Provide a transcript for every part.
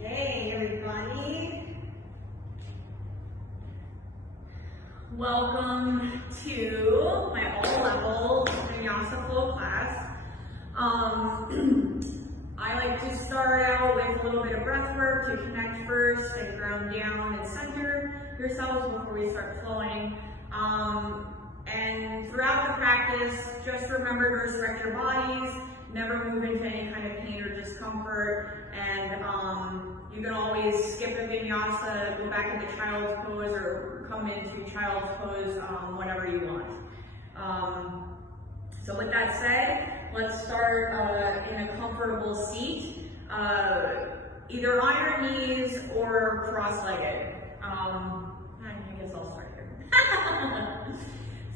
Hey everybody, welcome to my all levels Vinyasa flow class. I like to start out with a little bit of breath work to connect first and ground down and center yourselves before we start flowing. And throughout the practice, just remember to respect your bodies, never move into any kind of pain or discomfort, and you can always skip a vinyasa, go back into child's pose, or come into child's pose whenever you want. So with that said, let's start in a comfortable seat, either on your knees or cross-legged. I guess I'll start here.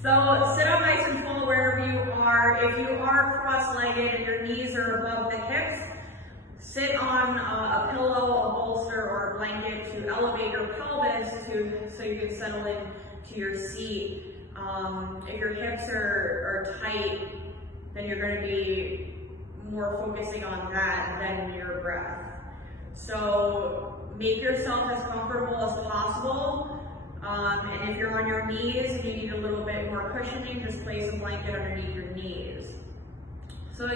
So sit up nice and full wherever you are. If you are cross-legged and your knees are above the hips, sit on a pillow, a bolster, or a blanket to elevate your pelvis so you can settle in to your seat. If your hips are tight, then you're going to be more focusing on that than your breath. So make yourself as comfortable as possible. And if you're on your knees and you need a little bit more cushioning, just place a blanket underneath your knees. So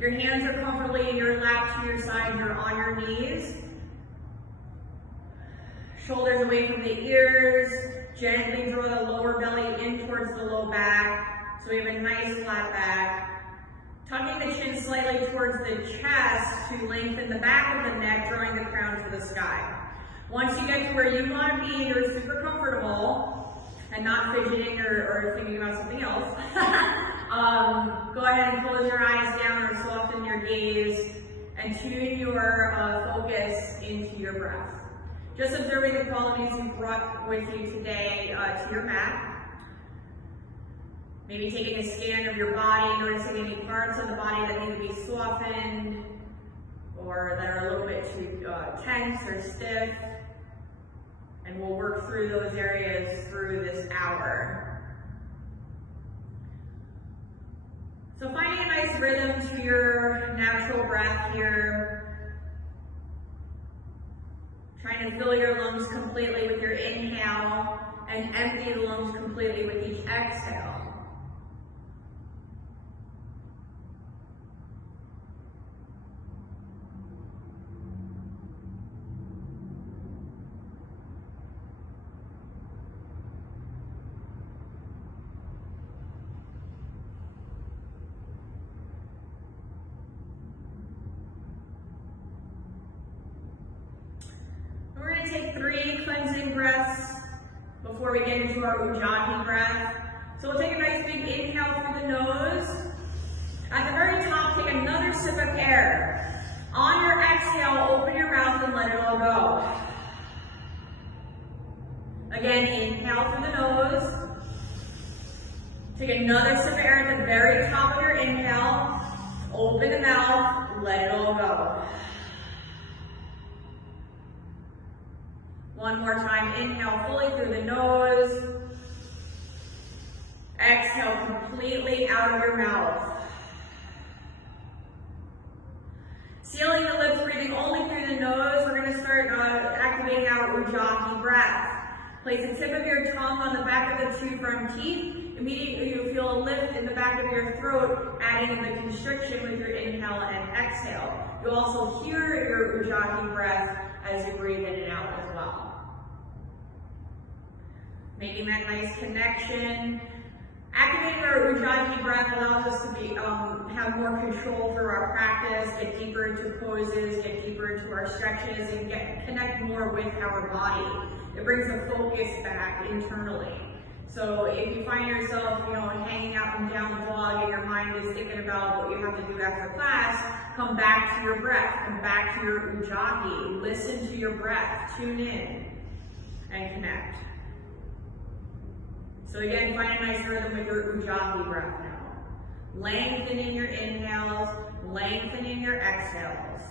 your hands are comfortably in your lap to your side, you're on your knees. Shoulders away from the ears, gently draw the lower belly in towards the low back. So we have a nice flat back. Tucking the chin slightly towards the chest to lengthen the back of the neck, drawing the crown to the sky. Once you get to where you want to be and you're super comfortable and not fidgeting or thinking about something else, go ahead and close your eyes down or soften your gaze and tune your focus into your breath. Just observing the qualities you brought with you today to your mat. Maybe taking a scan of your body, noticing any parts of the body that need to be softened or that are a little bit too tense or stiff. And we'll work through those areas through this hour. So finding a nice rhythm to your natural breath here. Trying to fill your lungs completely with your inhale and empty the lungs completely with each exhale. We're going to take 3 cleansing breaths before we get into our Ujjayi breath. So we'll take a nice big inhale through the nose. At the very top, take another sip of air. On your exhale, open your mouth and let it all go. Again, inhale through the nose. Take another sip of air at the very top of your inhale. Open the mouth, let it all go. One more time, inhale fully through the nose. Exhale completely out of your mouth. Sealing the lips, breathing only through the nose, we're going to start activating our Ujjayi breath. Place the tip of your tongue on the back of the 2 front teeth. Immediately you feel a lift in the back of your throat, adding in the constriction with your inhale and exhale. You'll also hear your Ujjayi breath as you breathe in and out as well. Making that nice connection. Activating our Ujjayi breath allows us to have more control through our practice, get deeper into poses, get deeper into our stretches, and connect more with our body. It brings the focus back internally. So if you find yourself, hanging out and down the vlog and your mind is thinking about what you have to do after class, come back to your breath, come back to your Ujjayi, listen to your breath, tune in, and connect. So again, find a nice rhythm with your Ujjayi breath now. Lengthening your inhales, lengthening your exhales.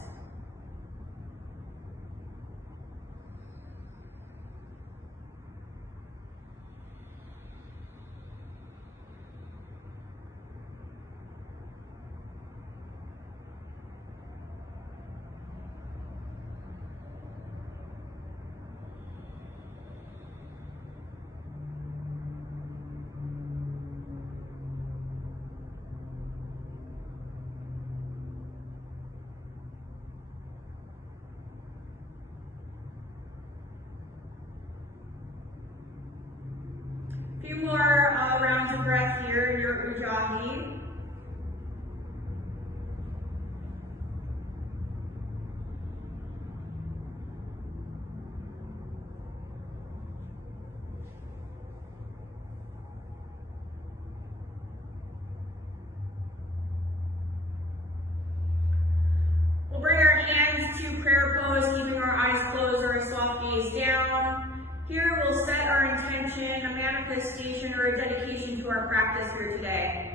into prayer pose, keeping our eyes closed or a soft gaze down. Here we'll set our intention, a manifestation, or a dedication to our practice here today.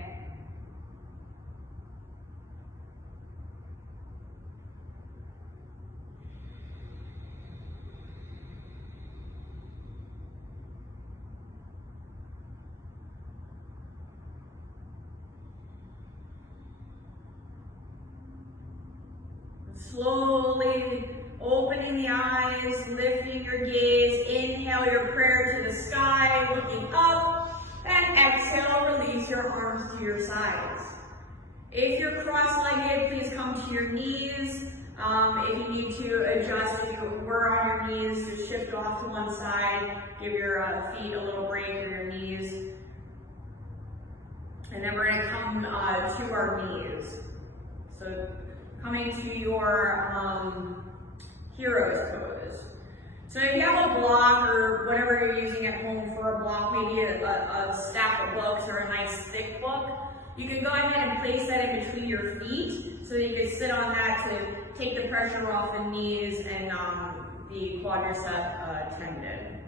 Slowly opening the eyes, lifting your gaze. Inhale your prayer to the sky, looking up, and exhale, release your arms to your sides. If you're cross-legged, please come to your knees. If you need to adjust, if you were on your knees, just shift off to one side, give your feet a little break or your knees. And then we're going to come to our knees. So coming to your hero's pose. So if you have a block or whatever you're using at home for a block, maybe a stack of books or a nice thick book, you can go ahead and place that in between your feet so that you can sit on that to take the pressure off the knees and the quadricep tendon.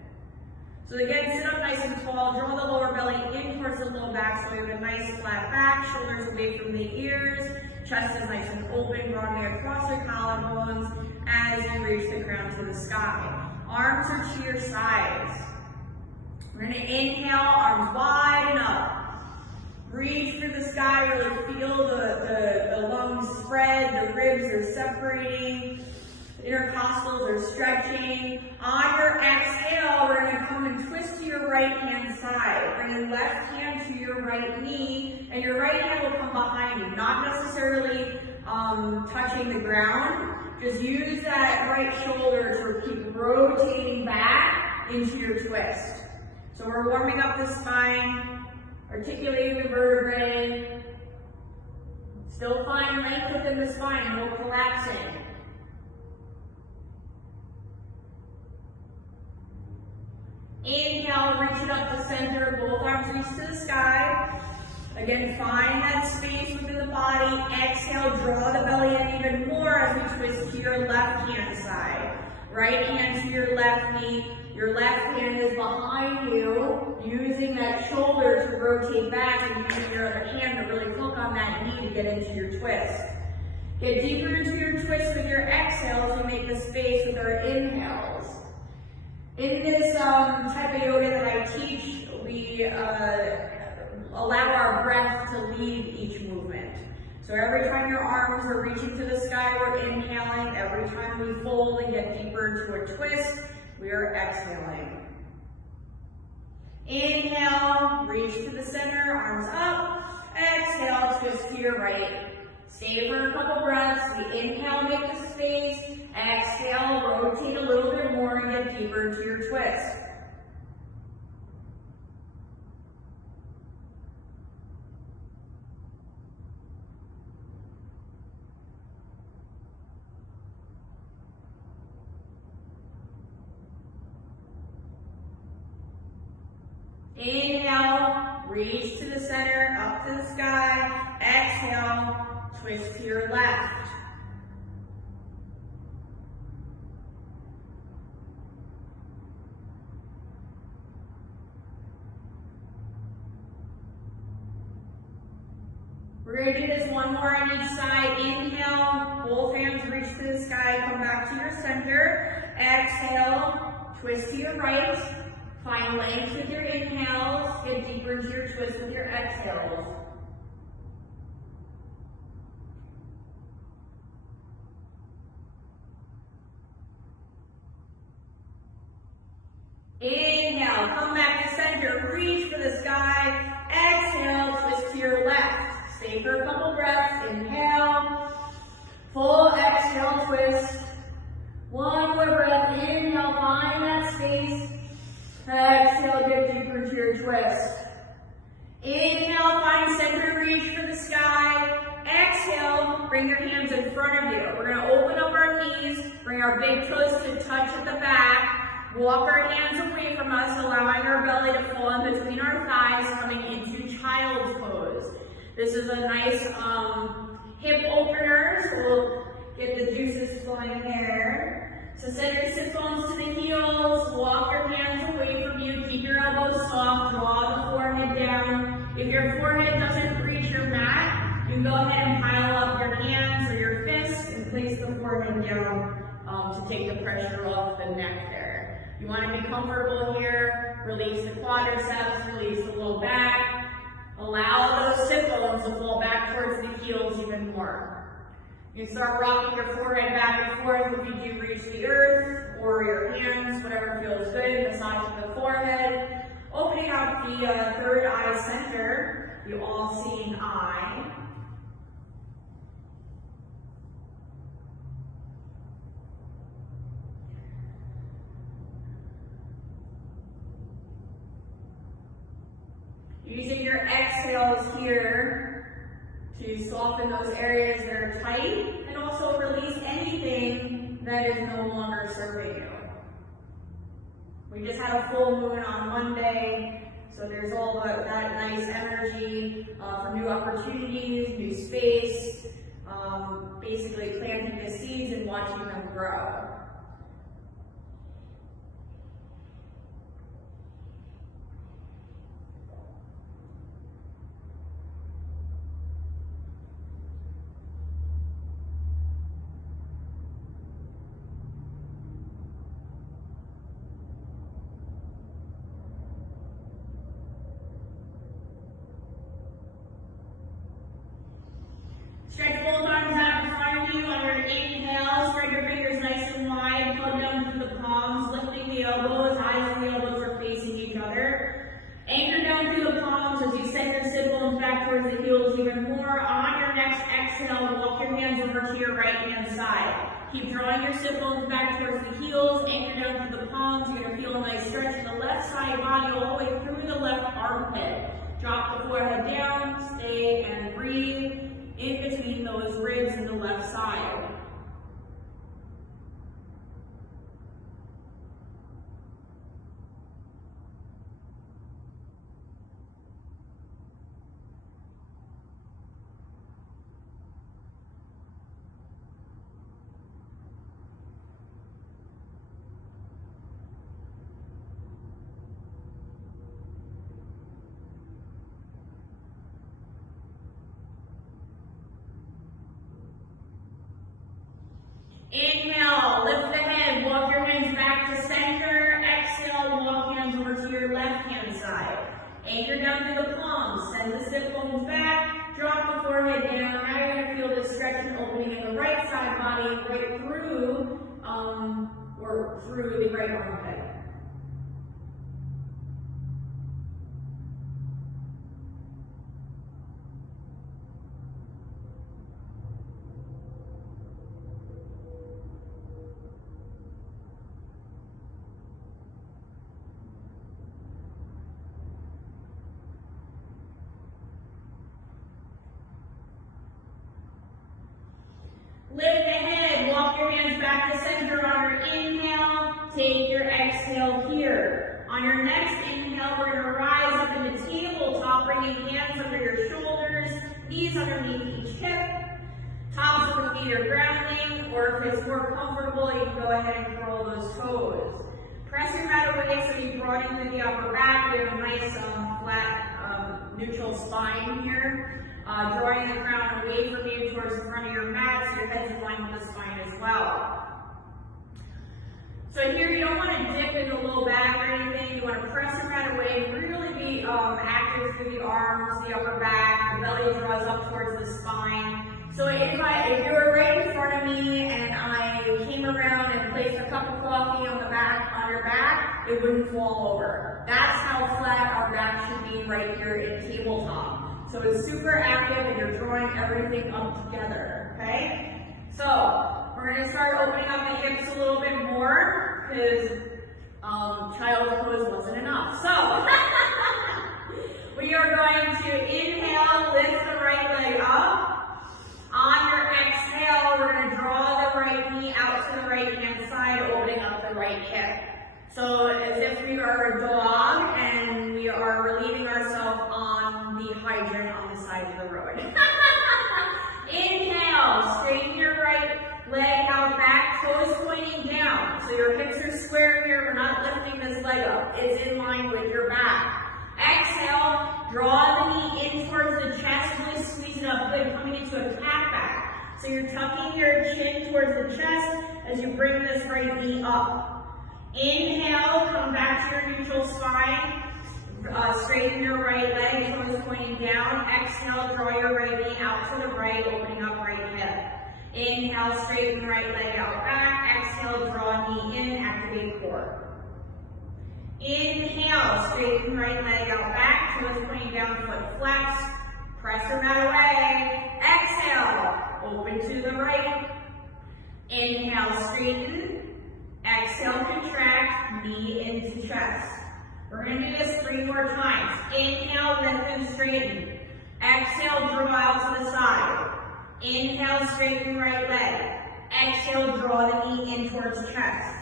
So again, sit up nice and tall, draw the lower belly in towards the low back so we have a nice flat back, shoulders away from the ears, chest is nice and open, broadening across the collarbones as you reach the ground to the sky. Arms are to your sides. We're going to inhale, arms wide and up. Reach for the sky, really feel the lungs spread, the ribs are separating, the intercostals are stretching. On your exhale, we're going to come and twist to your right hand side. Bring your left hand to your right knee, and your right hand will come behind you, not necessarily touching the ground. Just use that right shoulder to keep rotating back into your twist. So we're warming up the spine, articulating the vertebrae. Still find length within the spine, no collapsing. Inhale, reach it up to center, both arms reach to the sky. Again, find that space within the body. Exhale, draw the belly in even more as we twist to your left hand side. Right hand to your left knee. Your left hand is behind you, using that shoulder to rotate back and using your other hand to really hook on that knee to get into your twist. Get deeper into your twist with your exhales and make the space with our inhales. In this type of yoga that I teach, we allow our breath to lead each movement. So every time your arms are reaching to the sky, we're inhaling. Every time we fold and get deeper into a twist, we are exhaling. Inhale, reach to the center, arms up. Exhale, twist to your right. Stay for a couple breaths. We inhale, make the space. Exhale, rotate a little bit more and get deeper into your twist. Inhale, reach to the center, up to the sky. Exhale, twist to your left. We're going to do this one more on each side. Inhale, both hands reach to the sky, come back to your center. Exhale, twist to your right. Find length with your inhales, get deeper into your twist with your exhales. Inhale, come back to center, reach for the sky. Exhale, twist to your left. Stay for a couple breaths. Inhale, full exhale, twist. One more breath. Inhale, find that space. Exhale, get deeper into your twist. Inhale, find center, reach for the sky. Exhale, bring your hands in front of you. We're going to open up our knees, bring our big toes to touch at the back. Walk our hands away from us, allowing our belly to fall in between our thighs, coming into child's pose. This is a nice hip opener, so we'll Get the juices flowing here. So send your sit bones to the heels, walk your hands away from you, keep your elbows soft, draw the forehead down. If your forehead doesn't reach your mat, you go ahead and pile up your hands or your fists and place the forehead down to take the pressure off the neck there. You want to be comfortable here, release the quadriceps, release the low back, allow those sit bones to fall back towards the heels even more. You can start rocking your forehead back and forth if you do reach the earth, or your hands, whatever feels good, massaging the forehead. Opening up the third eye center, the all-seeing eye. Using your exhales here to soften those areas that are tight, and also release anything that is no longer serving you. We just had a full moon on Monday, so there's all that nice energy for new opportunities, new space, basically planting the seeds and watching them grow. Stretch both arms out in front of you on your inhale. Spread your fingers nice and wide. Plug down through the palms, lifting the elbows. Eyes and the elbows are facing each other. Anchor down through the palms as you send your sit bones back towards the heels even more. On your next exhale, walk your hands over to your right hand side. Keep drawing your sit bones back towards the heels. Anchor down through the palms. You're going to feel a nice stretch in the left side body all the way through the left armpit. Drop the forehead down. Stay and breathe in between those ribs in the left side. Inhale, lift the head, walk your hands back to center. Exhale, walk hands over to your left hand side. Anchor down through the palms, send the sit bones back, drop the forehead down. Now you're going to feel the stretch and opening in the right side body, right through, or through the right armpit. Lift the head, walk your hands back to center on your inhale. Take your exhale here. On your next inhale, we're going to rise up into tabletop, bringing hands under your shoulders, knees underneath each hip. Tops of the feet are grounding, or if it's more comfortable, you can go ahead and curl those toes. Press your mat away so you broaden through the upper back. You have a nice flat, neutral spine here. Drawing the crown away from you towards the front of your mat so your head's in line with the spine as well. So here you don't want to dip in the low back or anything. You want to press your mat away and really be active through the arms, the upper back, the belly draws up towards the spine. So if you were right in front of me and I came around and placed a cup of coffee on your back, it wouldn't fall over. That's how flat our back should be right here in tabletop. So it's super active and you're drawing everything up together, okay? So we're going to start opening up the hips a little bit more because child's pose wasn't enough. So we are going to inhale, lift the right leg up. On your exhale, we're going to draw the right knee out to the right hand side, opening up the right hip. So as if we are a dog and we are relieving ourselves on the hydrant on the side of the road. Inhale, straighten your right you're not lifting this leg up. It's in line with your back. Exhale, draw the knee in towards the chest, really squeeze it up. Good, coming into a cat back. So you're tucking your chin towards the chest as you bring this right knee up. Inhale, come back to your neutral spine. Straighten your right leg, toes pointing down. Exhale, draw your right knee out to the right, opening up right hip. Inhale, straighten right leg out back. Exhale, draw knee in, activate core. Inhale, straighten right leg out back, toes pointing down, foot flex. Press your mat away. Exhale, open to the right. Inhale, straighten. Exhale, contract, knee into chest. We're going to do this 3 more times. Inhale, lift and straighten. Exhale, draw out to the side. Inhale, straighten right leg. Exhale, draw the knee in towards chest.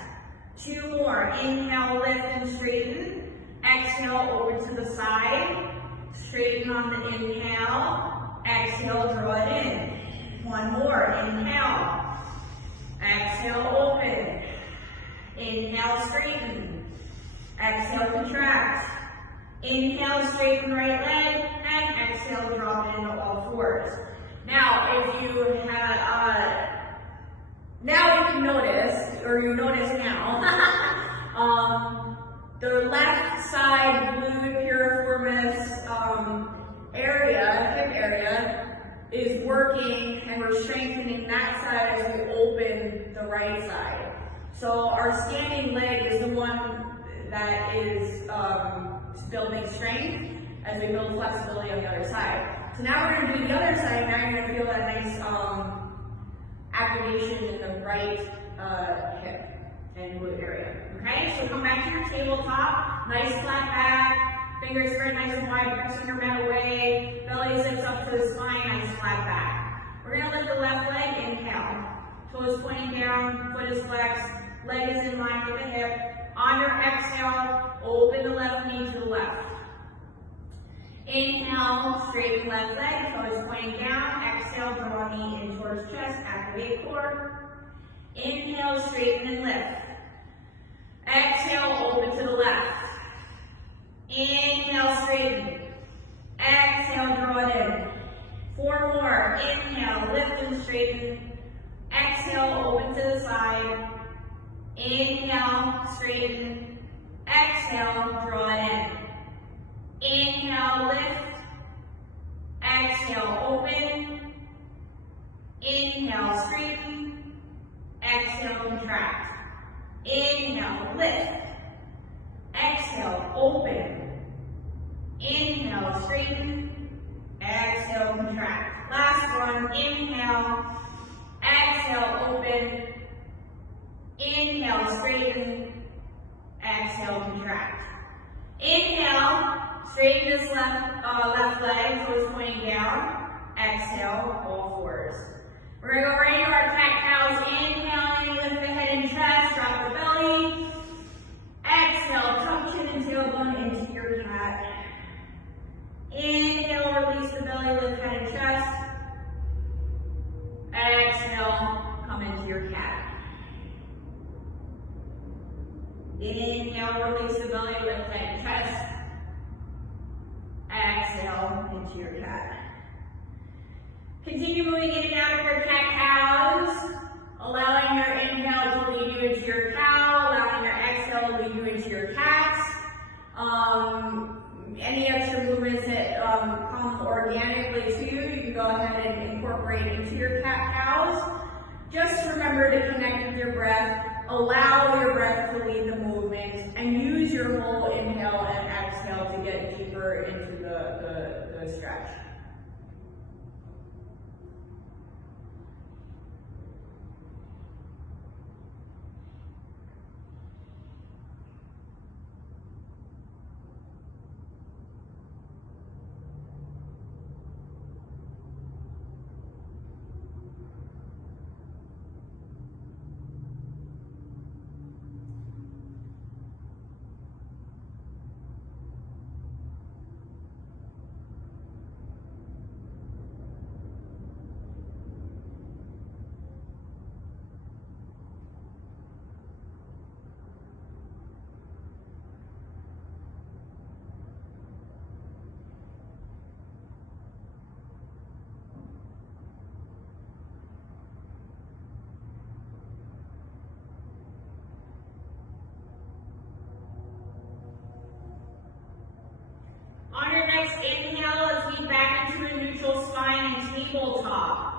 2 more. Inhale, lift and straighten. Exhale, open to the side. Straighten on the inhale. Exhale, draw it in. 1 more. Inhale. Exhale, open. Inhale, straighten. Exhale, contract. Inhale, straighten right leg, and exhale, drop it into all fours. Now, if you had, now you can notice, or you notice now, the left side glute piriformis area, hip area, is working, and we're strengthening that side as we open the right side. So our standing leg is the one that is building strength as we build flexibility on the other side. So now we're going to do the other side. Now you're going to feel that nice activation in the right hip and glute area. Okay, so come back to your tabletop. Nice flat back. Fingers spread nice and wide. Press your mat away. Belly zips up to the spine. Nice flat back. We're going to lift the left leg. Inhale. Toes pointing down. Foot is flexed. Leg is in line with the hip. On your exhale, open the left knee to the left. Inhale, straighten left leg, toes pointing down. Exhale, draw knee in towards chest, activate core. Inhale, straighten and lift. Exhale, open to the left. Inhale, straighten. Exhale, draw it in. 4 more. Inhale, lift and straighten. Exhale, open to the side. Inhale, straighten. Exhale, draw it in. Inhale, lift. Exhale, open. Inhale, straighten. Exhale, contract. Inhale, lift. Exhale, open. Inhale, straighten. Exhale, contract. Last one. Inhale. Exhale, open. Inhale, straighten. Exhale, contract. Inhale, straighten this left leg, toes pointing down. Exhale, all fours. We're going to go right into our cat-cows. Inhaling, lift the head and chest, drop the belly. Exhale, tuck chin and tailbone into your cat. Inhale, release the belly, lift head and chest. Exhale, come into your cat. Inhale, release the belly, lift head and chest. Exhale, into your cat. Continue moving in and out of your cat-cows, allowing your inhale to lead you into your cow, allowing your exhale to lead you into your cats. Any extra movements that come organically to you, you can go ahead and incorporate into your cat-cows. Just remember to connect with your breath. Allow your breath to lead the movement, and use your whole inhale and exhale to get deeper into the stretch. tabletop.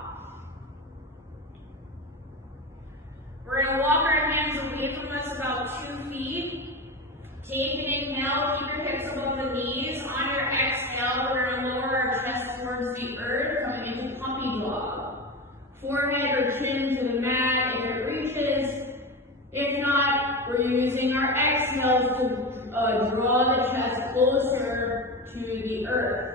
We're going to walk our hands away from us about 2 feet. Take an inhale, keep your hips above the knees. On your exhale, we're going to lower our chest towards the earth, coming into puppy dog. Forehead or chin to the mat if it reaches. If not, we're using our exhale to draw the chest closer to the earth.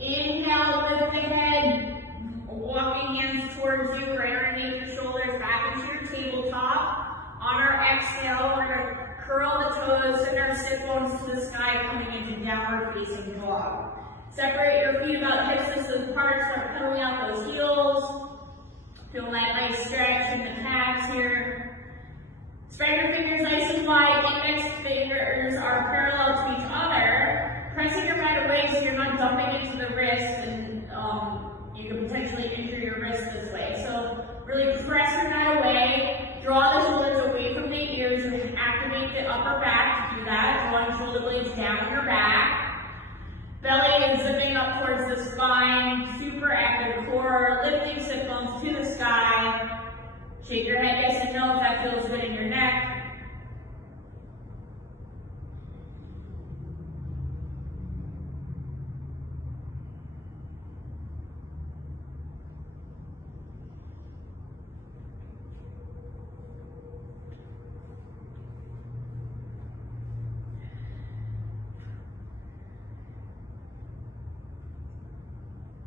Inhale, lift the head, walking hands towards you, right underneath your shoulders, back into your tabletop. On our exhale, we're going to curl the toes, send our sit bones to the sky, coming into downward facing dog. Separate your feet about hip distance apart, start pedaling out those heels. Feel that nice stretch in the calves here. Spread your fingers nice and wide, index fingers are parallel to each other. Pressing your right away so you're not dumping into the wrist, and you can potentially injure your wrist this way. So really press your right away, draw the shoulders away from the ears, and activate the upper back to do that, drawing shoulder blades down your back. Belly is zipping up towards the spine, super active core, lifting sit bones to the sky. Shake your head yes and no if that feels good in your neck.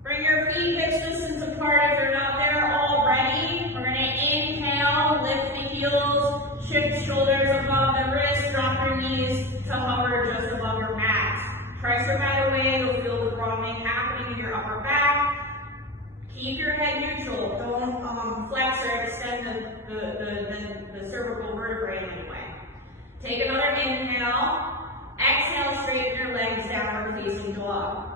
Bring your feet hips distance apart if you're not there already. We're going to inhale, lift the heels, shift shoulders above the wrist, drop your knees to hover just above your mat. Press your mat away, you'll feel the broadening happening in your upper back. Keep your head neutral. Don't flex or extend the cervical vertebrae in any way. Take another inhale. Exhale, straighten your legs, downward facing dog.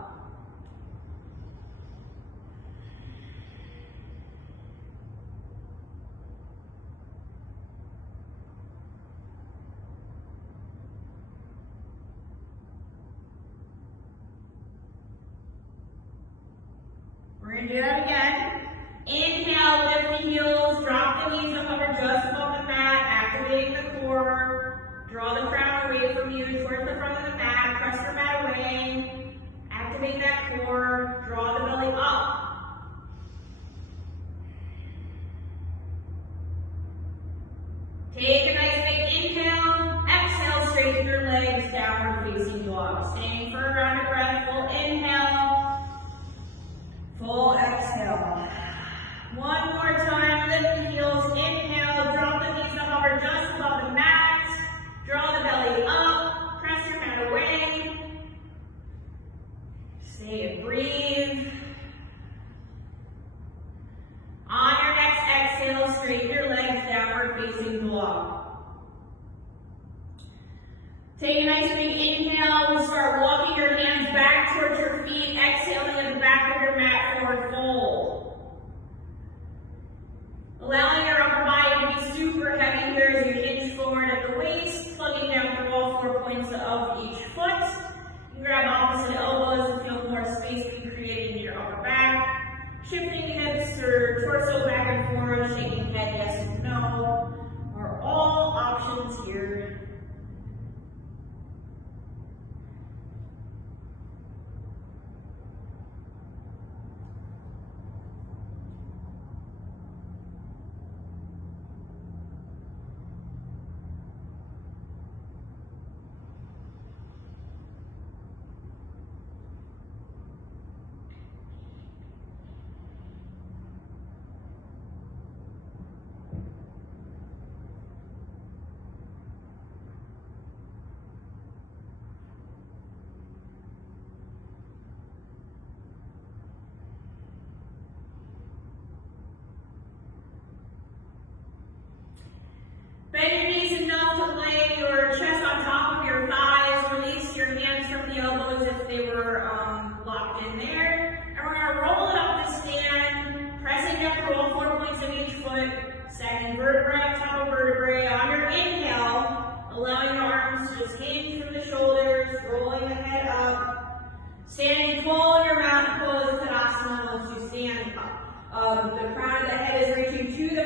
We're going to do that again. Inhale, lift the heels, drop the knees to hover just above the mat, activating the core. Draw the crown away from you towards the front of the mat, press your mat away, activate that core, draw the belly up. Take a nice big inhale, exhale, straighten your legs, downward facing dog. Staying for a round of breath, full inhale. Full exhale. One more time, lift the heels, inhale, drop the knees to hover just above the mat, draw the belly up, press your mat away, stay and breathe. On your next exhale, straighten your legs, downward facing dog. Take a nice big inhale, we'll start walking your hands back towards your feet, exhaling at the back of your mat, forward fold. Allowing your upper body to be super heavy here as you hinge forward at the waist, plugging down through all 4 points of each foot. You can grab opposite elbows and feel more space being created in your upper back. Shifting hips or torso back and forward, shaking head yes and no, are all options here. allowing your arms to just hang from the shoulders, rolling the head up, standing tall in your mountain pose, Tadasana once you stand up. The crown of the head is reaching to the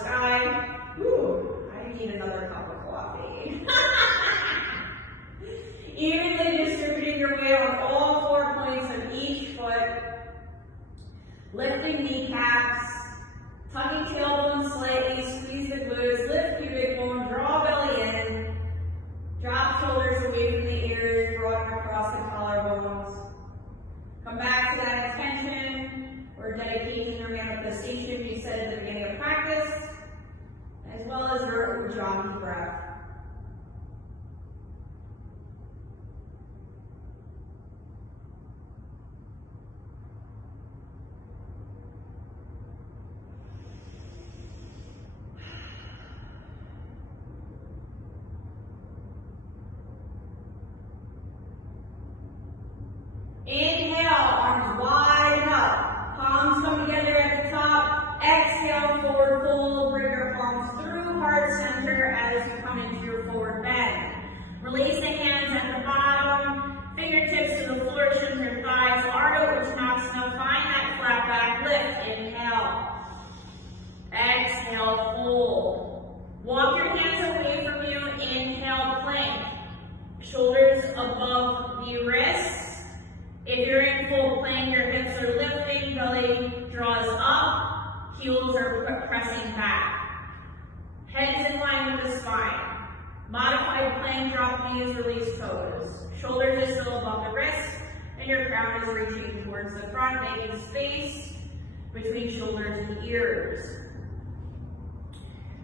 sky. Ooh, I need another cup of coffee. Evenly distributing your weight on all 4 points of each foot. Lifting kneecaps. Tucking tailbone slightly, squeeze the glutes, lift pubic bone, draw belly in. Drop shoulders away from the ears, broaden across the collarbones. Come back to that intention or dedication or manifestation you said at the beginning of practice, as well as your Ujjayi breath. Inhale, arms wide up. Palms come together at the top. Exhale, forward fold. Bring your palms through heart center as you come into your forward bend. Release the hands at the bottom. Fingertips to the floor, shins your thighs. Ardha Uttanasana. Find that flat back lift. Inhale. Exhale, fold. Walk your hands away from you. Inhale, plank. Shoulders above the wrists. If you're in full plank, your hips are lifting, belly draws up, heels are pressing back. Head is in line with the spine. Modified plank, drop knees, release toes. Shoulders are still above the wrists, and your crown is reaching towards the front, making space between shoulders and ears.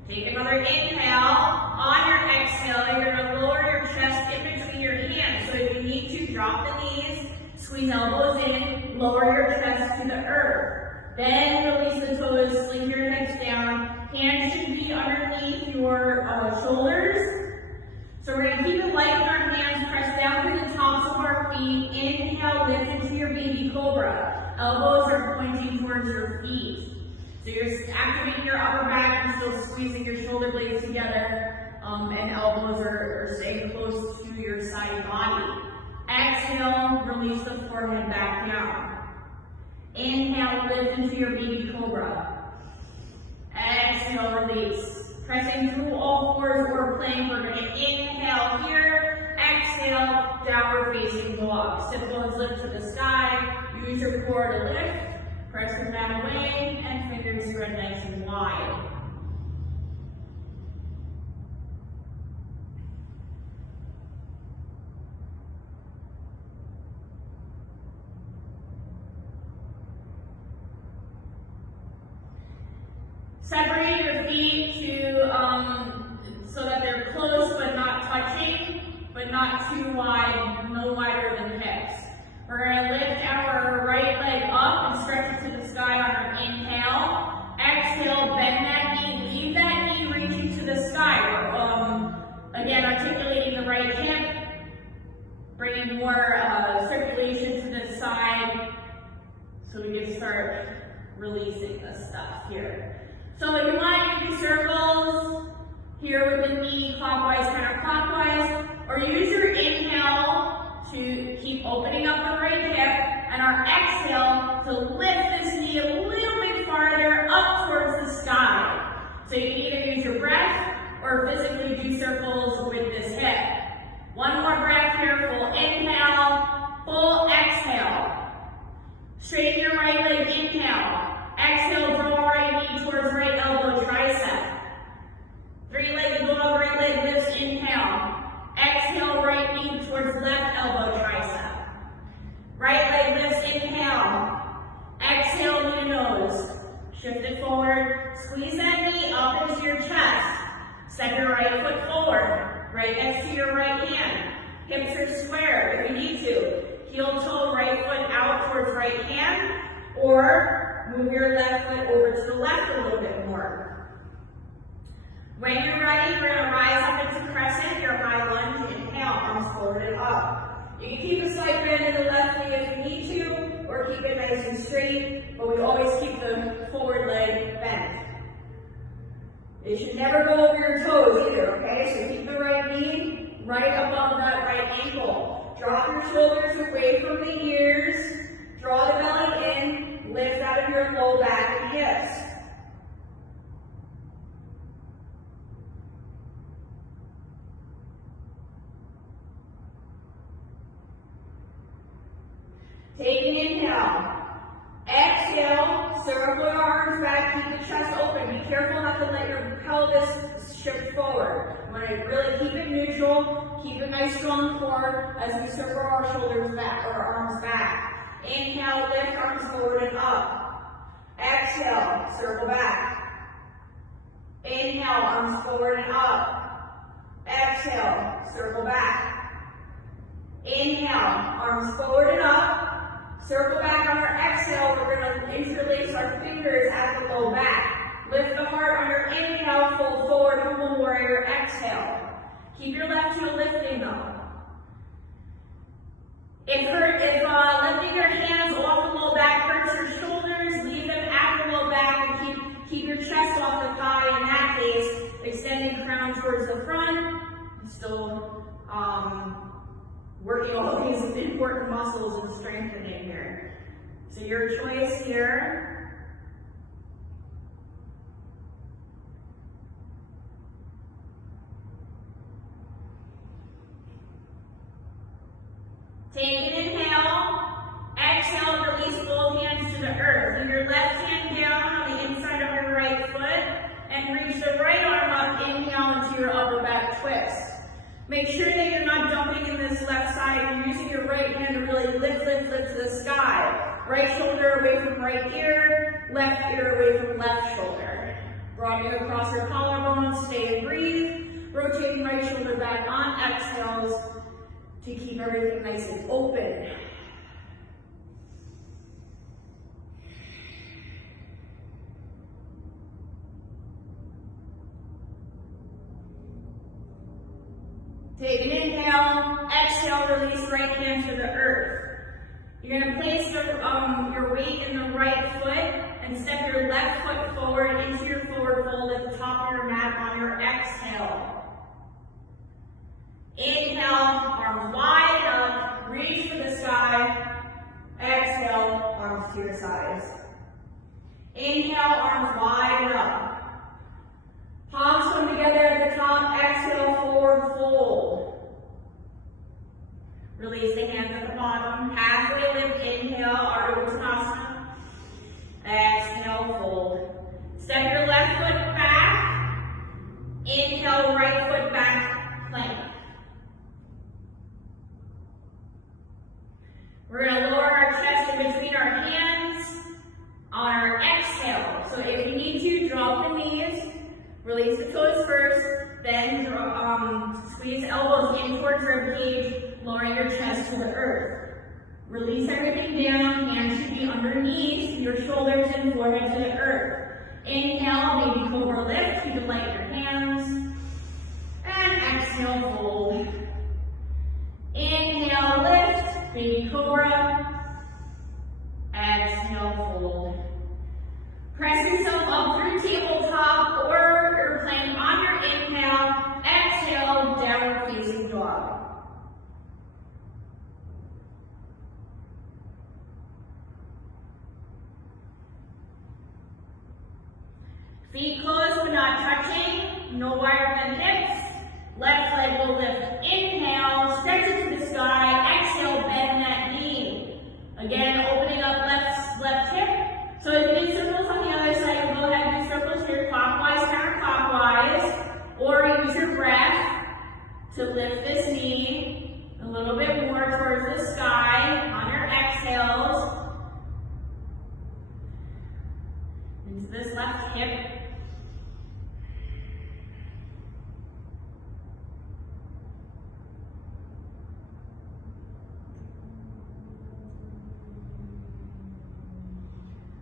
Take another inhale. On your exhale, you're going to lower your chest in between your hands. So if you need to, drop the knees. Squeeze elbows in, lower your chest to the earth. Then release the toes, sling your hips down. Hands should be underneath your shoulders. So we're going to keep it light in our hands, press down to the tops of our feet. Inhale, lift into your baby cobra. Elbows are pointing towards your feet. So you're activating your upper back and still squeezing your shoulder blades together. And elbows are staying close to your side body. Exhale, release the forehead back down. Inhale, lift into your baby cobra. Exhale, release. Pressing through all fours or plank, we're going to inhale here. Exhale, downward facing dog. Sit bones lift to the sky. Use your core to lift. Press them down away, and fingers spread nice and wide. Separate your feet so that they're close but not touching, but not too wide, no wider than hips. We're going to lift our right leg up and stretch it to the sky on our inhale. Exhale, bend that knee, leave that knee reaching to the sky. Again, articulating the right hip, bringing more circulation to the side so we can start releasing this stuff here. So you want to do circles here with the knee clockwise, counterclockwise, or use your inhale to keep opening up the right hip, and our exhale to lift this knee a little bit farther up towards the sky. So you can either use your breath or physically do circles with this hip. One more breath here, full inhale, full exhale. Straighten your right leg, inhale. Exhale, draw right knee towards right elbow, tricep. Three-legged dog, right leg lifts, inhale. Exhale, right knee towards left elbow, tricep. Right leg lifts, inhale. Exhale, knee to nose. Shift it forward. Squeeze that knee up into your chest. Step your right foot forward. Right next to your right hand. Hips are square if you need to. Heel toe, right foot out towards right hand. Or move your left foot over to the left a little bit more. When you're ready, we're going to rise up into crescent, your high lunge, inhale, arms folded up. You can keep a slight bend in the left knee if you need to, or keep it nice and straight, but we always keep the forward leg bent. It should never go over your toes either, okay? So keep the right knee right above that right ankle. Drop your shoulders away from the ears. Draw the belly in. Lift out of your low back and hips. Take an inhale. Exhale, circle your arms back, keep the chest open. Be careful not to let your pelvis shift forward. You want to really keep it neutral, keep a nice strong core as we circle our shoulders back, or arms back. Inhale, lift arms forward and up. Exhale, circle back. Inhale, arms forward and up. Exhale, circle back. Inhale, arms forward and up. Circle back on our exhale. We're going to interlace our fingers at the low back. Lift the heart on your inhale, fold forward, humble warrior, exhale. Keep your left heel lifting though. If lifting your hands off the low back hurts your shoulders, leave them at the low back and keep your chest off the thigh in that case, extending crown towards the front. Still working all these important muscles and strengthening here. So your choice here. Take an inhale. Exhale, release both hands to the earth. Bring your left hand down on the inside of your right foot and reach the right arm up. Inhale into your upper back twist. Make sure that you're not dumping in this left side. You're using your right hand to really lift to the sky. Right shoulder away from right ear, left ear away from left shoulder. Broadening across your collarbone, stay and breathe. Rotating right shoulder back on exhales to keep everything nice and open. Take an inhale, exhale, release right hand to the earth. You're going to place your weight in the right foot and step your left foot forward into your forward fold at the top of your mat on your exhale. Inhale, arms wide up, reach for the sky. Exhale, arms to your sides. Inhale, arms wide up. Palms come together at the top, exhale, forward fold. Release the hands at the bottom, halfway lift, inhale, Ardha Uttanasana. Exhale, fold. Step your left foot back. Inhale, right foot back, plank. We're going to lower our chest in between our hands on our exhale. So if you need to, drop the knees. Release the toes first, then squeeze elbows in towards rib cage, lowering your chest to the earth. Release everything down, hands should be underneath, your shoulders and forehead to the earth. Inhale, baby cobra lift, keep it light in your hands. And exhale, fold. Inhale, lift, baby cobra. Exhale, fold. Press yourself up through tabletop or you're plank on your inhale. Exhale, downward facing dog. Feet closed but not touching. No wider than hips. Left leg will lift. Inhale, stretch it to the sky. Exhale, bend that knee. Again, opening up left hip. So if you do circles on the other side, you go ahead and do circles here, clockwise, counterclockwise, or use your breath to lift this knee a little bit more towards the sky on your exhales. Into this left hip.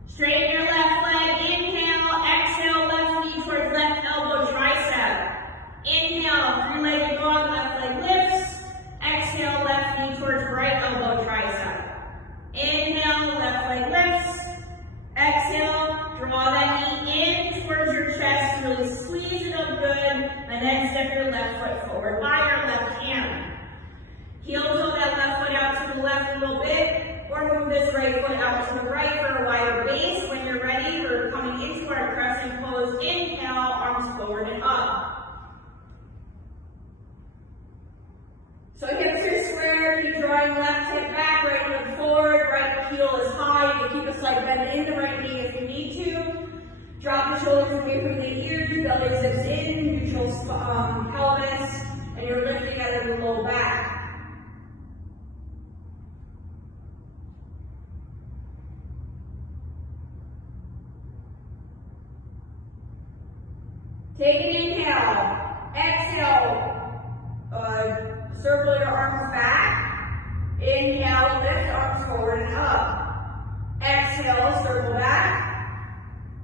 Straighten your left leg, inhale, exhale, left knee towards left elbow, tricep. Inhale, three-legged dog, left leg lifts. Exhale, left knee towards right elbow, tricep. Inhale, left leg lifts. Exhale, draw that knee in towards your chest, really squeeze And then step your left foot forward by your left hand. Heel tilt that left foot out to the left a little bit, or move this right foot out to the right for a wider base. When you're ready, we're coming into our crescent pose. Inhale, arms forward and up. So hips are square, keep drawing left hip back, right leg forward, right heel is high. You can keep a slight bend in the right knee if you need to. Drop the shoulders away from the ears, belly zips in, neutral pelvis, and you're lifting out of the low back. Take an inhale, exhale, circle your arms back. Inhale, lift arms forward and up. Exhale, circle back.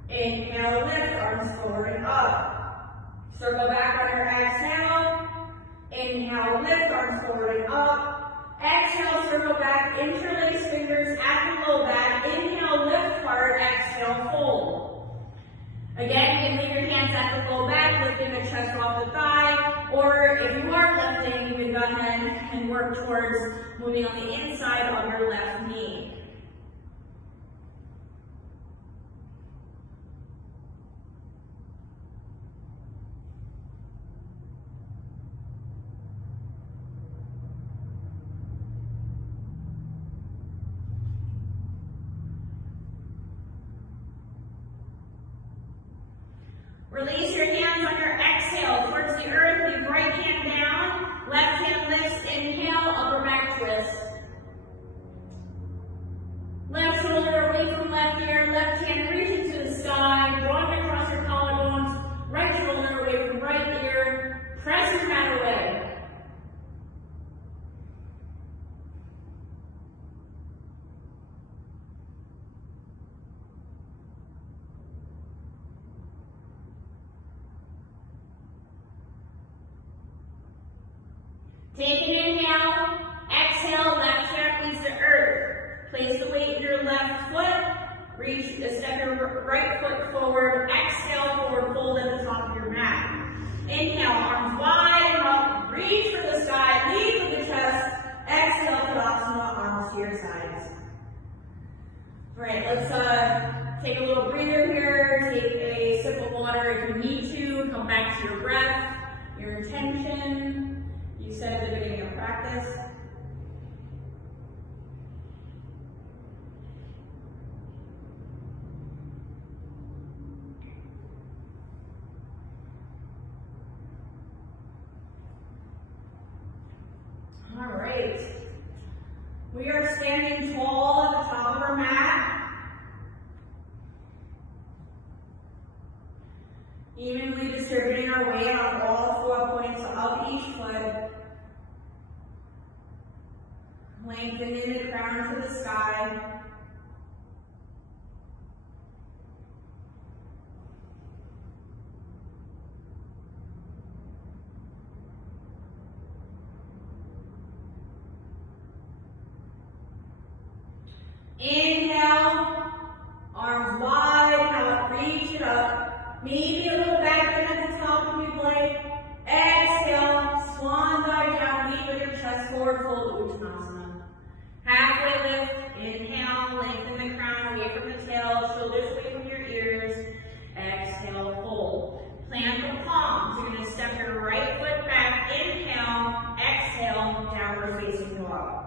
Inhale, lift arms forward and up. Circle back on your exhale. Inhale, lift arms forward and up. Exhale, circle back, interlace fingers at the low back. Inhale, lift hard, exhale, fold. Again, you can leave your hands at the low back, lifting the chest off the thigh, or if you are lifting, you can go ahead and work towards moving on the inside of your left knee. Release your hands on your exhale towards the earth. Leave right hand down. Left hand lifts. Inhale, upper back twist. Left shoulder away from left ear. Left hand reaching to the sky. Drawing across your collarbones. Right shoulder away from right ear. Press your mat away. Take an inhale, exhale, left hand leads to earth. Place the weight in your left foot, reach, step your right foot forward, exhale, forward fold at the top of your mat. Inhale, arms wide up, reach for the sky, lead with the chest, exhale, Tadasana, arms to your sides. All right, let's take a little breather here, take a sip of water if you need to, come back to your breath, your intention. You said at the beginning of practice. All right. We are standing tall at the top of our mat. Evenly distributing our weight on all 4 points of each foot. Lengthening the crown to the sky. Inhale, arms wide, now reach it up. Maybe a little back bend at the top if you'd like. Exhale, swan dive down, lead with your chest forward, fold Uttanasana. Halfway lift, inhale, lengthen the crown away from the tail, shoulders away from your ears. Exhale, fold. Plant the palms. You're going to step your right foot back. Inhale, exhale, downward facing dog.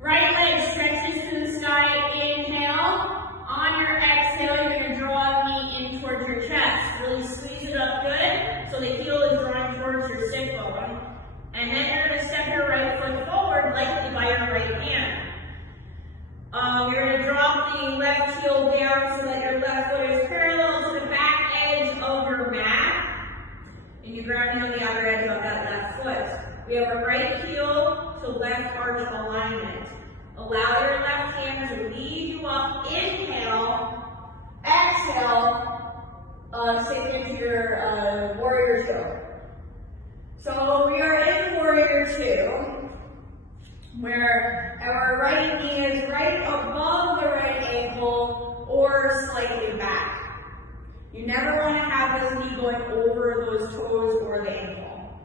Right leg stretches to the sky, inhale. On your exhale, you're going to draw a knee in towards your chest. Really squeeze it up good so the heel is drawing towards your sit bone. And then you're going to step your right foot forward, lightly by your right hand. You're going to drop the left heel down so that your left foot is parallel to the back edge of your mat. And you grab on the other edge of that left foot. We have a right heel to left arch alignment. Allow your left hand to lead you up. Inhale, exhale, sink into your warrior two. So we are in warrior two, where our right knee is right above the right ankle or slightly back. You never want to have this knee going over those toes or the ankle.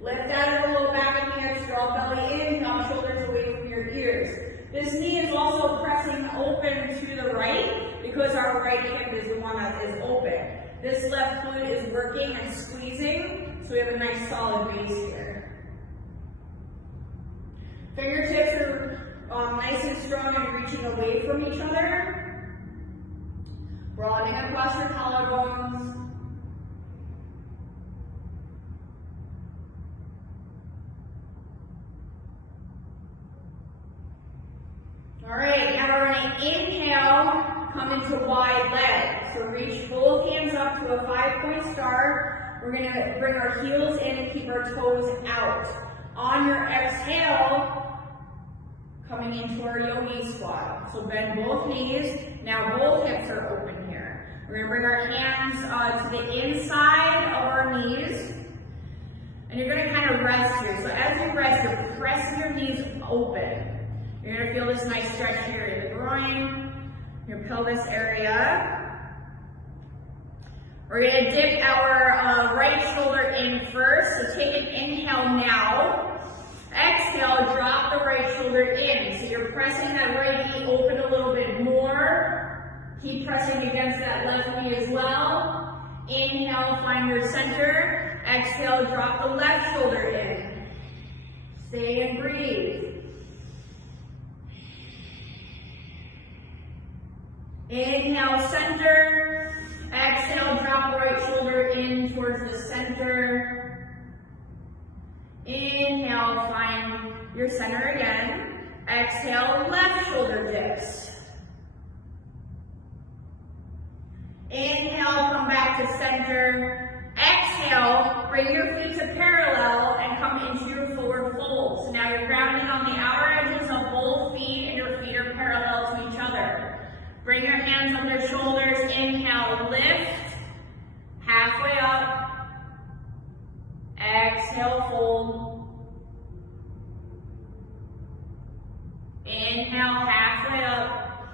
Lift out a little back of the neck, draw belly in, come shoulders away from your ears. This knee is also pressing open to the right because our right hip is the one that is open. This left glute is working and squeezing, so we have a nice solid base here. Fingertips are nice and strong and reaching away from each other. Broadening across your collarbones. All right, now we're going to inhale, come into wide leg. So reach both hands up to a 5-point start. We're going to bring our heels in and keep our toes out. On your exhale, coming into our yogi squat. So bend both knees. Now both hips are open here. We're going to bring our hands to the inside of our knees. And you're going to kind of rest here. So as you rest, you're pressing your knees open. You're going to feel this nice stretch here in the groin, your pelvis area. We're going to dip our right shoulder in first. So take an inhale now. Exhale, drop the right shoulder in. So you're pressing that right knee open a little bit more. Keep pressing against that left knee as well. Inhale, find your center. Exhale, drop the left shoulder in. Stay and breathe. Inhale, center. Exhale, drop right shoulder in towards the center. Inhale, find your center again. Exhale, left shoulder dips. Inhale, come back to center. Exhale, bring your feet to parallel and come into your forward fold. So now you're grounding on the outer edges of both feet and your feet are parallel to each other. Bring your hands on their shoulders. Inhale, lift. Halfway up. Exhale, fold. Inhale, halfway up.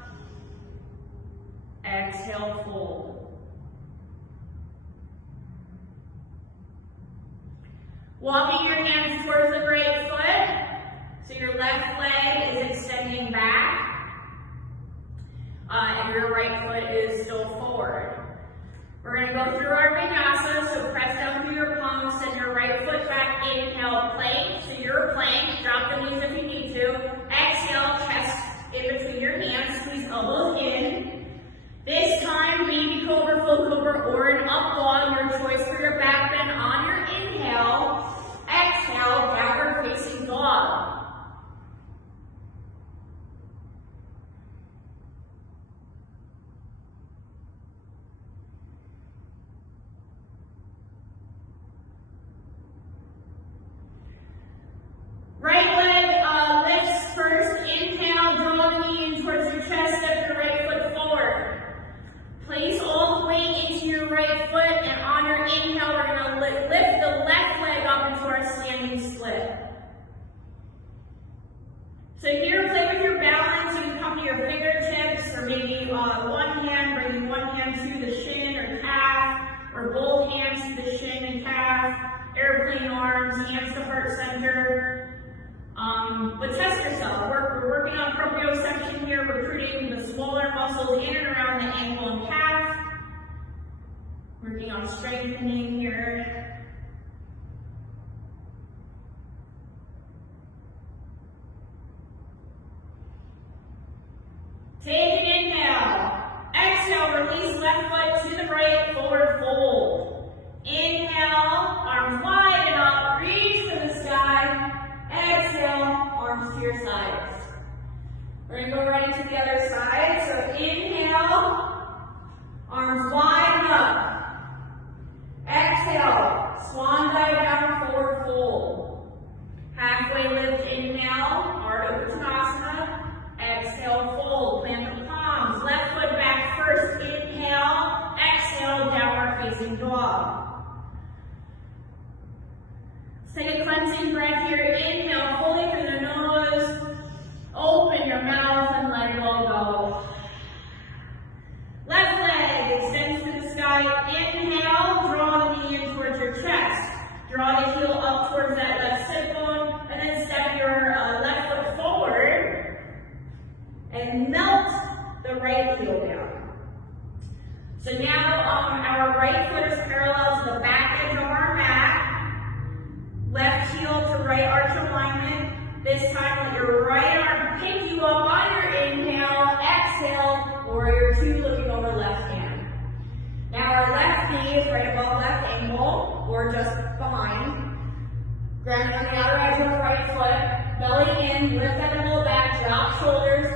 Exhale, fold. Walking your hands towards the right foot. So your left leg is extending back. And your right foot is still forward. We're going to go through our vinyasa, so press down through your palms, send your right foot back, inhale, plank, so you're plank, drop the knees if you need to. Exhale, chest in between your hands, squeeze elbows in. This time, baby cobra, full cobra, or an up dog, your choice for your back bend on your inhale. Exhale, downward facing dog. Right leg lifts first. Inhale, draw the knee in towards your chest, step your right foot forward. Place all the weight into your right foot, and on your inhale, we're going to lift the left leg up into our standing split. So here, play with your balance. You can come to your fingertips, or maybe one hand, bringing one hand to the shin or calf, or both hands to the shin and calf. Airplane arms, hands to heart center. But test yourself. We're working on proprioception here, recruiting the smaller muscles in and around the ankle and calf. Working on strengthening here. Take an inhale. Exhale, release left foot to the right, forward fold. Inhale, arms wide up, reach for the sky. Exhale, arms to your sides. We're going to go right to the other side. So inhale, arms wide up. Exhale, swan dive down, forward fold. Halfway lift, inhale, Ardha Uttanasana. Exhale, fold. Plant the palms. Left foot back first. Inhale, exhale, downward breath here. Inhale fully through the nose. Open your mouth and let it all go. Left leg extends to the sky. Inhale, draw the knee in towards your chest. Draw the heel up towards that left sit bone, and then step your left foot forward and melt the right heel down. So now our right foot is parallel to the back edge of our mat. Left heel to right arch alignment. This time let your right arm pick you up on your inhale. Exhale, warrior two, looking over left hand. Now our left knee is right above left ankle, or just behind. Ground on the outer edge of the right foot. Belly in, lift that elbow back, drop shoulders.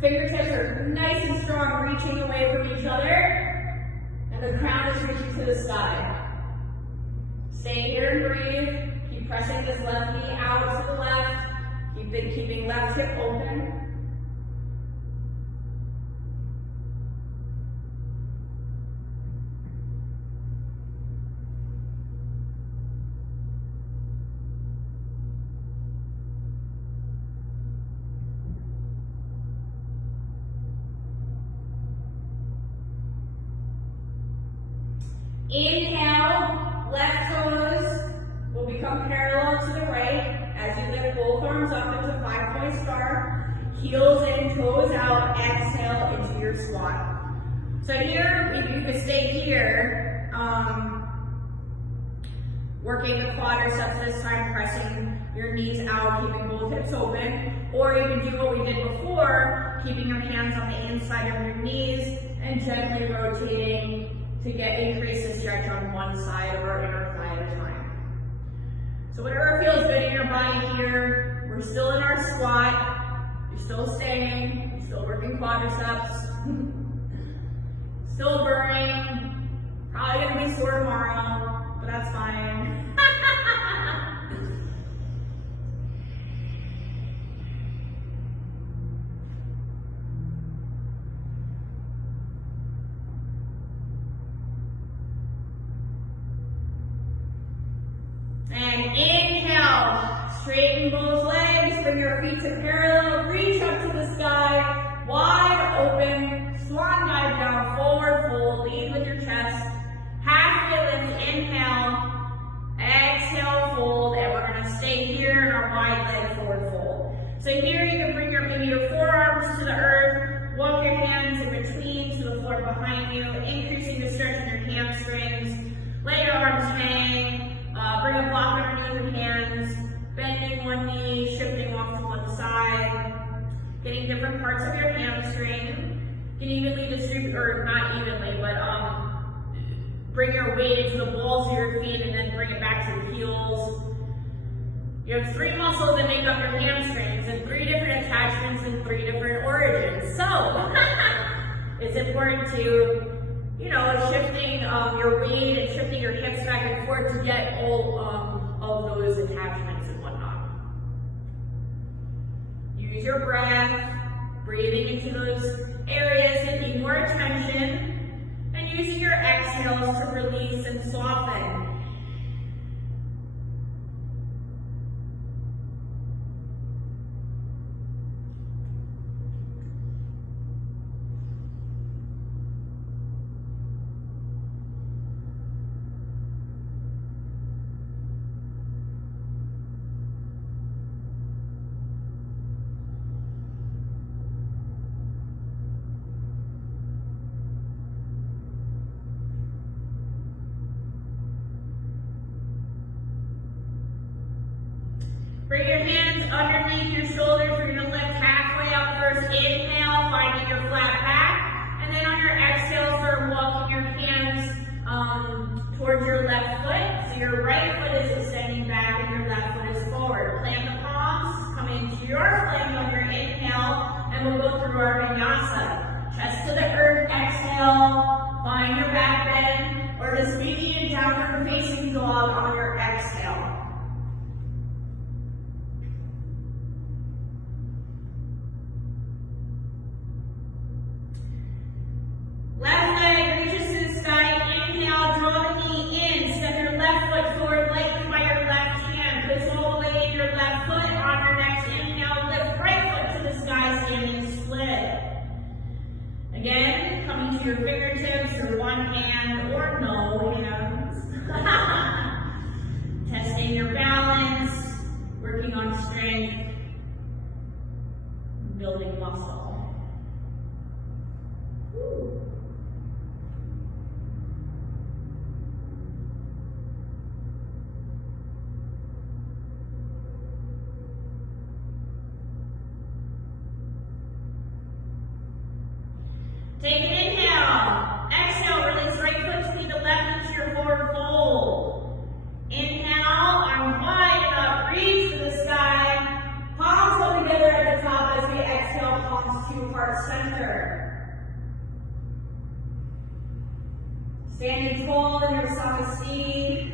Fingertips are nice and strong, reaching away from each other. And the crown is reaching to the sky. Stay here and breathe. Keep pressing this left knee out to the left. Keeping left hip open. Inhale, left toes will become parallel to the right as you lift both arms up into 5-point star. Heels in, toes out, exhale into your squat. So here, you can stay here, working the quadriceps this time, pressing your knees out, keeping both hips open. Or you can do what we did before, keeping your hands on the inside of your knees and gently rotating to increase the stretch on one side of our inner thigh at a time. So whatever feels good in your body here, we're still in our squat, you're still staying, you're still working quadriceps, still burning, probably gonna be sore tomorrow, but that's fine. And inhale, straighten both legs, bring your feet to parallel, reach up to the sky, wide open, swan dive down, forward fold, lead with your chest, halfway lift, inhale, exhale, fold, and we're gonna stay here in our wide leg forward fold. So here you can bring maybe your forearms to the earth, walk your hands in between to the floor behind you, increasing the stretch in your hamstrings, let your arms hang. Bring a block underneath your hands, bending one knee, shifting off to one side, getting different parts of your hamstring. You can evenly distribute, or not evenly, but bring your weight into the balls of your feet and then bring it back to the heels. You have 3 muscles that make up your hamstrings and 3 different attachments and 3 different origins. So, it's important to shifting your weight and shifting your hips back and forth to get all of those attachments and whatnot. Use your breath, breathing into those areas that need more attention, and using your exhales to release and soften. Bring your hands underneath your shoulders. You're going to lift halfway up first. Inhale, finding your flat back. And then on your exhale, start walking your hands towards your left foot. So your right foot is extending back and your left foot is forward. Plant the palms, come into your plank on your inhale, and we'll go through our vinyasa. Chest to the earth, exhale. Find your back bend, or just maybe in downward facing dog on your exhale. Left leg reaches to the sky. Inhale, draw the knee in. Step your left foot forward lightly by your left hand. Push all the way in your fingertips or one hand or no hands. Testing your balance, working on strength, building muscle. Woo. Take an inhale. Exhale, release right foot to the left into your forward fold. Inhale, arms wide up, reach to the sky. Palms go together at the top as we exhale, palms to heart center. Standing tall in your Samastini.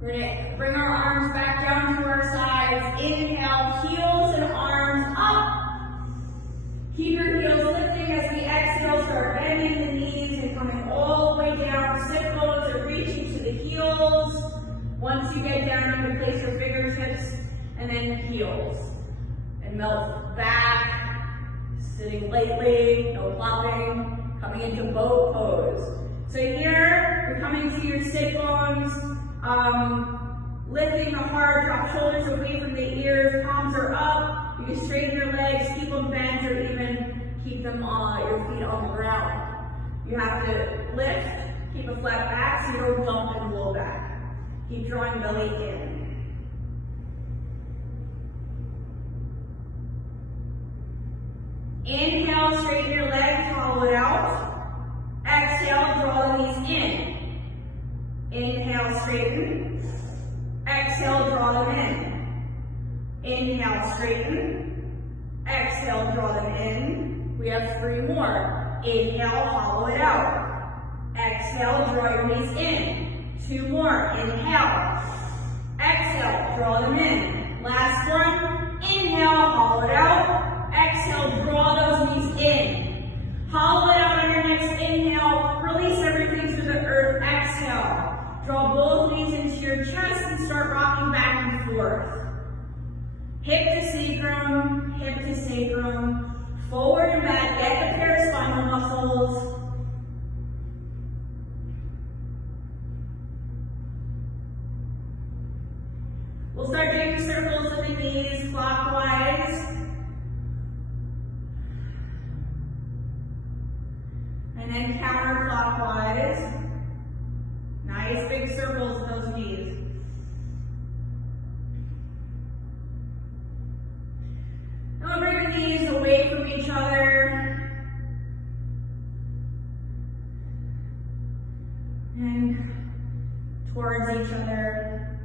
We're going to bring our arms back down to our sides. Inhale, heels and arms up. Keep your heels lifting as we exhale, start bending the knees and coming all the way down. Sit bones or reaching to the heels. Once you get down, you can place your fingertips and then heels. And melt back, sitting lightly, no plopping, coming into boat pose. So here, you're coming to your sit bones, lifting the heart, drop shoulders away from the ears, palms are up. You can straighten your legs, keep them bent, or even keep them your feet on the ground. You have to lift, keep a flat back so you don't dump and blow back. Keep drawing belly in. Inhale, straighten your legs, hollow it out. Exhale, draw the knees in. Inhale, straighten. Exhale, draw them in. Inhale, straighten. Exhale, draw them in. We have 3 more. Inhale, hollow it out. Exhale, draw your knees in. 2 more. Inhale. Exhale, draw them in. Last one. Inhale, hollow it out. Exhale, draw those knees in. Hollow it out on your next inhale. Release everything to the earth. Exhale. Draw both knees into your chest and start rocking back and forth. Hip to sacrum, forward and back, get the paraspinal muscles. We'll start doing circles with the knees clockwise. And then counterclockwise. Nice big circles with those knees. Now bring the knees away from each other. And towards each other.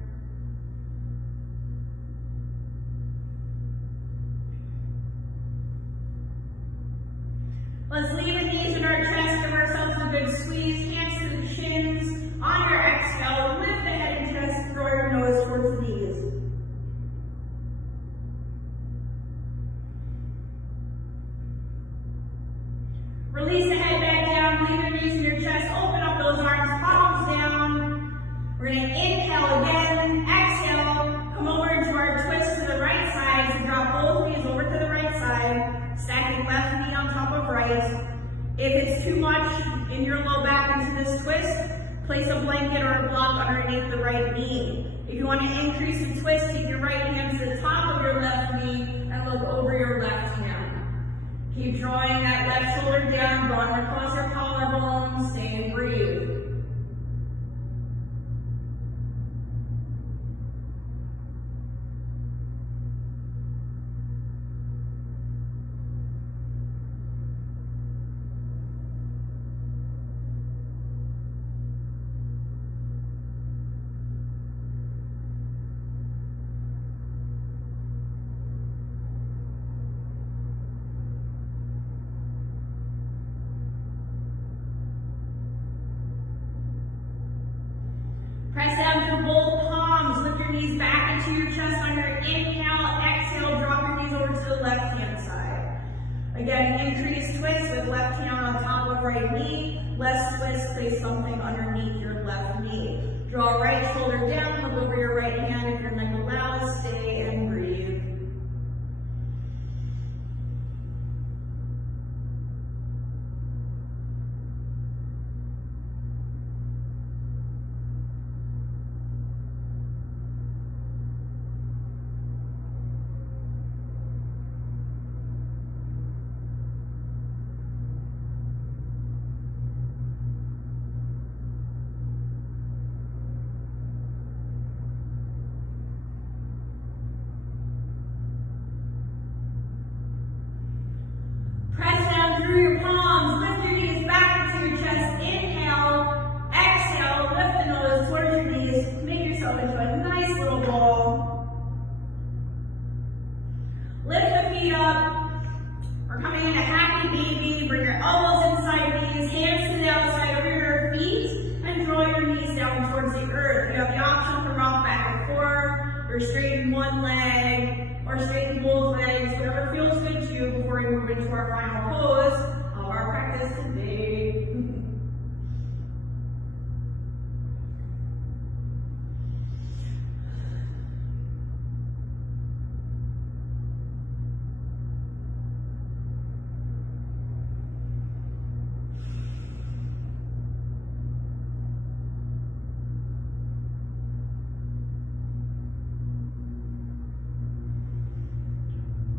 Let's leave the knees in our chest, give ourselves a good squeeze, hands to the shins. On your exhale, lift the head and chest, draw your nose towards the knees. Release the head back down, leave your knees in your chest, open up those arms, palms down. We're going to inhale again, exhale, come over into our twist to the right side, so drop both knees over to the right side, stacking left knee on top of right. If it's too much in your low back into this twist, place a blanket or a block underneath the right knee. If you want to increase the twist, take your right hand to the top of your left knee and look over your left hand. Keep drawing that left shoulder down, drawing across your collarbone, stay and breathe. Press down through both palms, lift your knees back into your chest on your inhale, exhale, drop your knees over to the left hand side. Again, increase twist with left hand on top of right knee, less twist, place something underneath your left knee. Draw right shoulder down, look over your right hand if your neck allows, stay and breathe. yourself into a nice little ball. Lift the feet up. We're coming in a happy baby. Bring your elbows inside knees, hands to the outside of your feet, and draw your knees down towards the earth. You have the option to rock back and forth, or straighten one leg, or straighten both legs, whatever feels good to you before we move into our final pose of our practice today.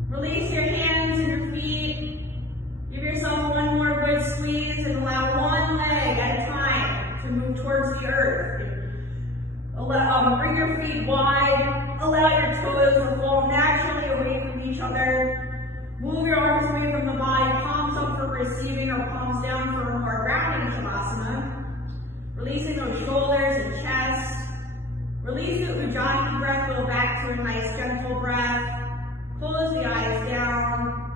Release your hands and your feet. Give yourself one more good squeeze and allow one leg at a time to move towards the earth. Bring your feet wide. Allow your toes to fall naturally away from each other. Move your arms away from the body, palms up for receiving or palms down for a more grounding Shavasana. Releasing those shoulders and chest. Release the Ujjayi breath, go back to a nice gentle breath. Close the eyes down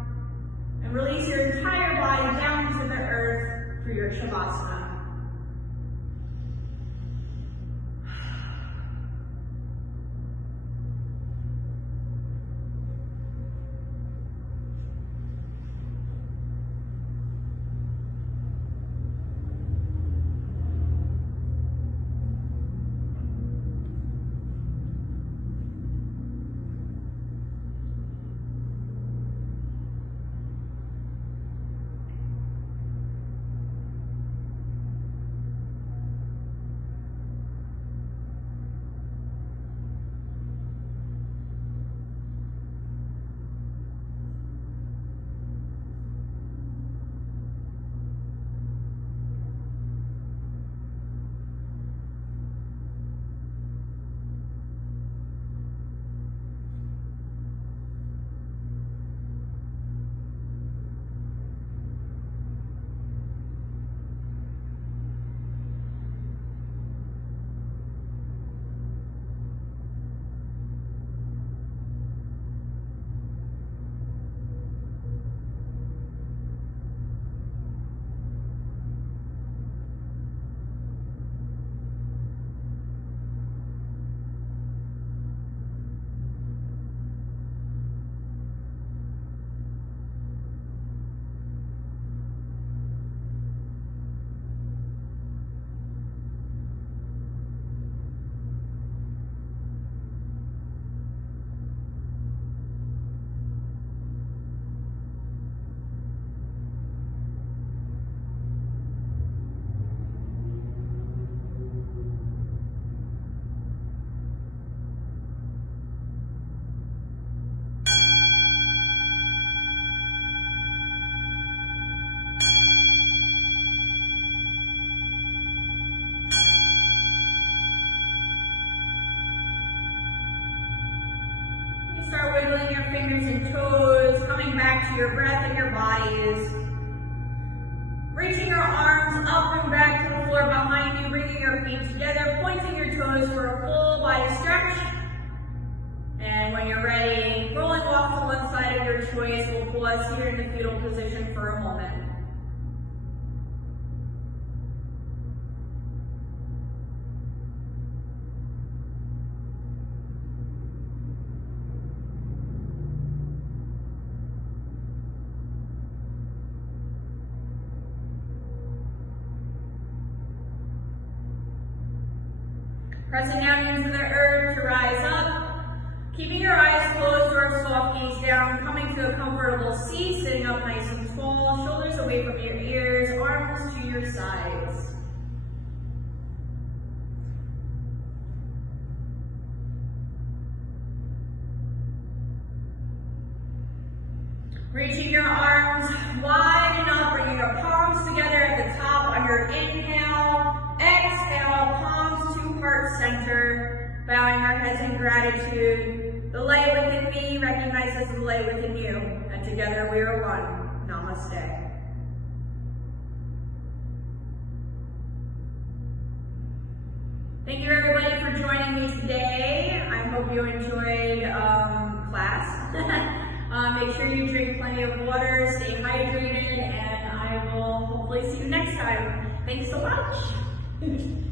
and release your entire body down to the earth for your Shavasana. Start wiggling your fingers and toes, coming back to your breath and your bodies. Reaching your arms up and back to the floor behind you, bringing your feet together, pointing your toes for a full body stretch. And when you're ready, rolling off to one side of your choice, we'll pause here in the fetal position for a moment. Pressing down into the earth to rise up. Keeping your eyes closed or soft gaze down. Coming to a comfortable seat, sitting up nice and tall. Shoulders away from your ears, arms to your sides. Reaching your arms wide and up, bringing your palms together at the top on your inhale. Exhale, palms to heart center, bowing our heads in gratitude. The light within me recognizes the light within you, and together we are one. Namaste. Thank you everybody for joining me today. I hope you enjoyed class. Make sure you drink plenty of water, stay hydrated, and I will hopefully see you next time. Thanks so much.